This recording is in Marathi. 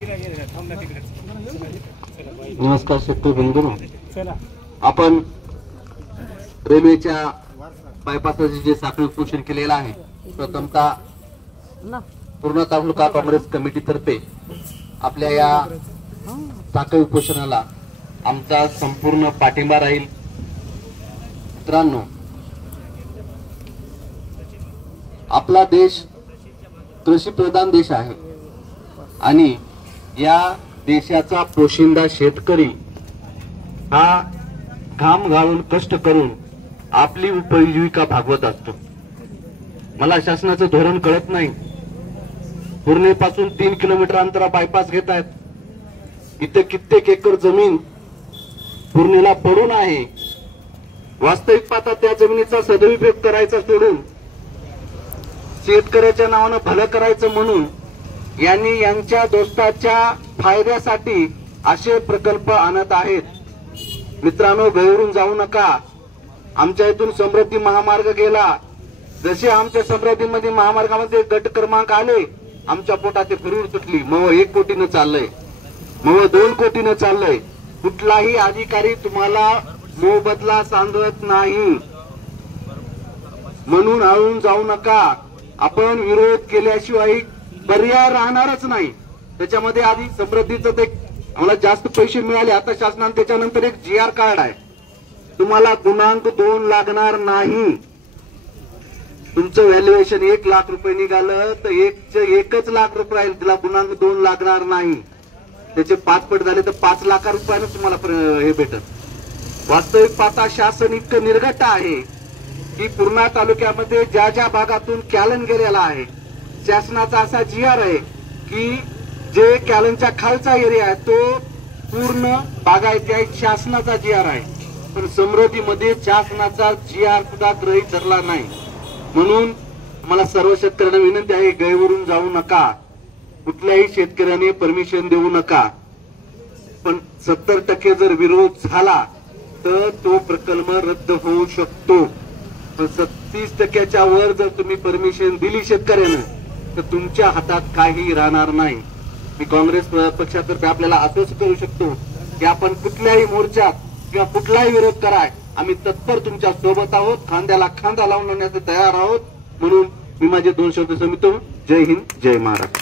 नमस्कार शेतकरी बंधूंनो, आपण रेल्वेच्या बायपासचे जे साखळी उपोषण केलेलं आहे, प्रथमतः पूर्ण तालुका काँग्रेस कमिटी तर्फे आपल्या या साखळी उपोषणाला आमचा संपूर्ण पाठिंबा राहील। मित्रांनो, आपला देश कृषी प्रधान देश आहे आणि या देशाचा पोशिंदा शेतकरी हा घाम गाळून कष्ट करून आपली उपजीविका भागवत असतो। मला शासनाचं धोरण कळत नाही। पूर्णेपासून 3 किलोमीटर अंतरा बायपास घेत आहेत। इथे कित्येक एकर जमीन पूर्णेला पडून आहे। वास्तविक पाहता त्या जमिनीचा सदुपयोग करायचा सोडून शेतकऱ्याच्या नावानं भलं करायचं म्हणून यांनी यांच्या दोस्ताच्या फायद्यासाठी असे प्रकल्प आणत आहेत। मित्रांनो, गैरून जाऊ नका। आमच्या इथून समृद्धी महामार्ग गेला, जसे आमच्या समृद्धीमध्ये महामार्गामध्ये गट क्रमांक आले, आमच्या पोटात ते फिरून सुटली। मग 1 कोटीनं चाललंय, मग 2 कोटीनं चाललंय। कुठलाही अधिकारी तुम्हाला मोबदला सांगत नाही, म्हणून आळून जाऊ नका। आपण विरोध केल्याशिवाय पर्याय राहणारच नाही। त्याच्यामध्ये आधी समृद्धीचं ते आम्हाला जास्त पैसे मिळाले, आता शासनाने त्याच्यानंतर एक GR कार्ड आहे। तुम्हाला गुणांक 2 लागणार नाही। तुमचं व्हॅल्युएशन 1 लाख रुपये निघालं तर 1 लाख रुपये राहील, तिला गुणांक 2 लागणार नाही। त्याचे 5 पट झाले तर 5 लाख रुपयानं तुम्हाला हे भेटत। वास्तविक पाहता शासन इतकं निर्घट आहे की पूर्णा तालुक्यामध्ये ज्या ज्या भागातून कॅलन गेलेला आहे, शासनाचा असा GR आहे की जे कॅलनच्या खालचा एरिया आहे तो पूर्ण बागायती आहे, शासनाचा GR आहे। पण समृद्धीमध्ये शासनाचा GR सुद्धा गृहीत धरला नाही। म्हणून मला सर्व शेतकऱ्यांना विनंती आहे, गैरून जाऊ नका। कुठल्याही शेतकऱ्याने परमिशन देऊ नका। पण 70% जर विरोध झाला तर तो प्रकल्प रद्द होऊ शकतो। पण 30%च्या वर जर तुम्ही परमिशन दिली शेतकऱ्यांना तर तुमच्या हातात काही राहणार नाही। मी काँग्रेस पक्षातर्फे आपल्याला आश्वासन करू शकतो की आपण कुठल्याही मोर्चात किंवा कुठलाही विरोध कराय आम्ही तत्पर तुमच्या सोबत आहोत, खांद्याला खांदा लावून नेण्यास तयार आहोत। म्हणून मी माझे 2 शब्द संपवितो। जय हिंद, जय महाराष्ट्र।